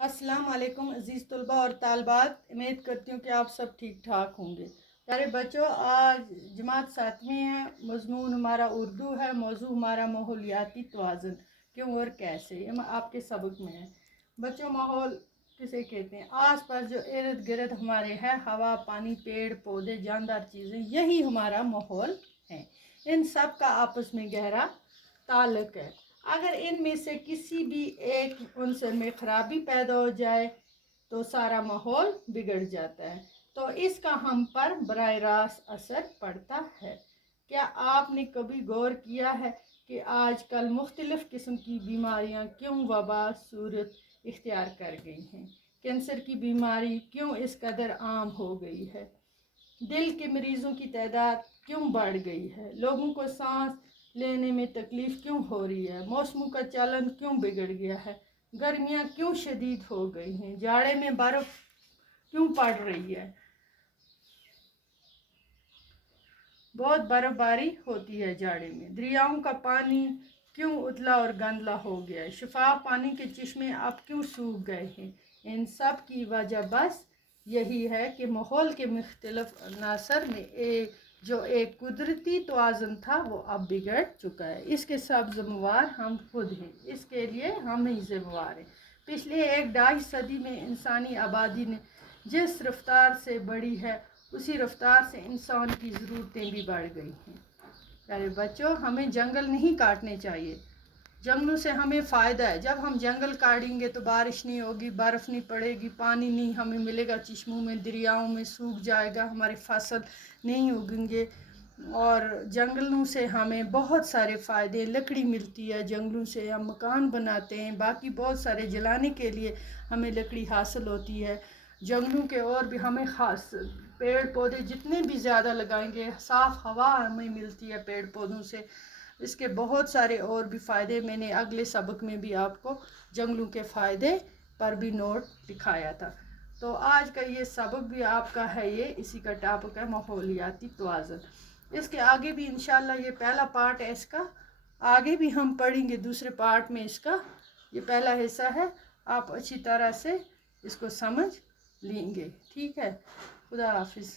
अस्सलाम वालेकुम अज़ीज़ तलबा और तालबात, उम्मीद करती हूँ कि आप सब ठीक ठाक होंगे। प्यारे बच्चों, आज जमात 7वीं है। मज़मून हमारा उर्दू है। मौजू हमारा माहौलियाती तवाज़ुन, क्यों और कैसे, ये आपके सबक में है। बच्चों, माहौल किसे कहते हैं? आस पास जो इर्द गिर्द हमारे है, हवा, पानी, पेड़ पौधे, जानदार चीज़ें, यही हमारा माहौल है। इन सब का आपस में गहरा ताल्लुक है। अगर इनमें से किसी भी एक उनसर में खराबी पैदा हो जाए तो सारा माहौल बिगड़ जाता है। तो इसका हम पर बराह रास्त असर पड़ता है। क्या आपने कभी गौर किया है कि आजकल मुख्तलिफ किस्म की बीमारियां क्यों वबा सूरत इख्तियार कर गई हैं? कैंसर की बीमारी क्यों इस कदर आम हो गई है? दिल के मरीजों की तादाद क्यों बढ़ गई है? लोगों को सांस लेने में तकलीफ क्यों हो रही है? मौसमों का चलन क्यों बिगड़ गया है? गर्मियाँ क्यों शदीद हो गई हैं? जाड़े में बर्फ क्यों पड़ रही है? बहुत बर्फबारी होती है जाड़े में। दरियाओं का पानी क्यों उतला और गंदला हो गया है? शफाफ पानी के चश्मे अब क्यों सूख गए हैं? इन सब की वजह बस यही है कि माहौल के मुख्तलिफ अनासर में जो एक कुदरती तवाज़ुन था वो अब बिगड़ चुका है। इसके सब जिम्मेवार हम खुद हैं। इसके लिए हम ही जिम्मेवार हैं। पिछले 1-2.5 सदी में इंसानी आबादी ने जिस रफ्तार से बढ़ी है, उसी रफ्तार से इंसान की ज़रूरतें भी बढ़ गई हैं। प्यारे बच्चों, हमें जंगल नहीं काटने चाहिए। जंगलों से हमें फ़ायदा है। जब हम जंगल काटेंगे तो बारिश नहीं होगी, बर्फ़ नहीं पड़ेगी, पानी नहीं हमें मिलेगा, चश्मों में, दरियाओं में सूख जाएगा, हमारे फसल नहीं उगेंगे। और जंगलों से हमें बहुत सारे फ़ायदे, लकड़ी मिलती है, जंगलों से हम मकान बनाते हैं, बाकी बहुत सारे जलाने के लिए हमें लकड़ी हासिल होती है जंगलों के। और भी हमें ख़ास पेड़ पौधे जितने भी ज़्यादा लगाएंगे, साफ़ हवा हमें मिलती है पेड़ पौधों से। इसके बहुत सारे और भी फ़ायदे मैंने अगले सबक में भी आपको जंगलों के फ़ायदे पर भी नोट दिखाया था। तो आज का ये सबक भी आपका है, ये इसी का टॉपिक है माहौलियाती तवाज़ुन। इसके आगे भी इंशाल्लाह, ये पहला पार्ट है इसका, आगे भी हम पढ़ेंगे दूसरे पार्ट में इसका। ये पहला हिस्सा है, आप अच्छी तरह से इसको समझ लेंगे। ठीक है, खुदा हाफिज़।